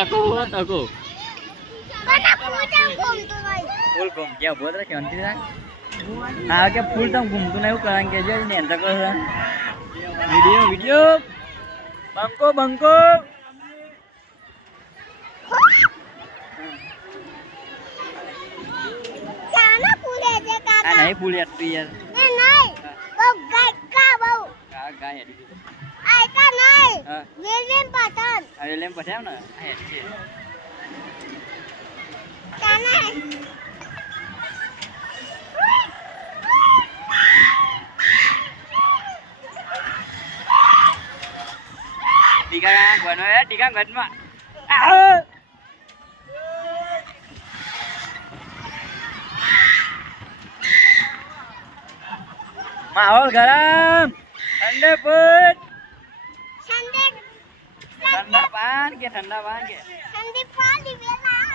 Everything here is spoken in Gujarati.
તકો તકો કના ફૂલ તમ ઘૂમતો નહીં ફૂલ ઘૂમ કે ઉભો રહે શાંતિ રાખ હા કે ફૂલ તમ ઘૂમતું નહીં કારણ કે જો ને એન્ટર કરો વિડિયો બંકો જાના ફૂલે છે આ કાકા નહીં ફૂલ યાર નહીં બહુ ગાય બહુ ગાય હેડી આ કા નહીં હા વેલેમ પાટણ અરે લેમ પછાવ ને આ હેડી છે જાના ટીકા ગણવા ટીકા ગણવા માહોલ ગરમ ઠંડે પૂત ઠંડા પાન કે સંદીપ પાલી વેલા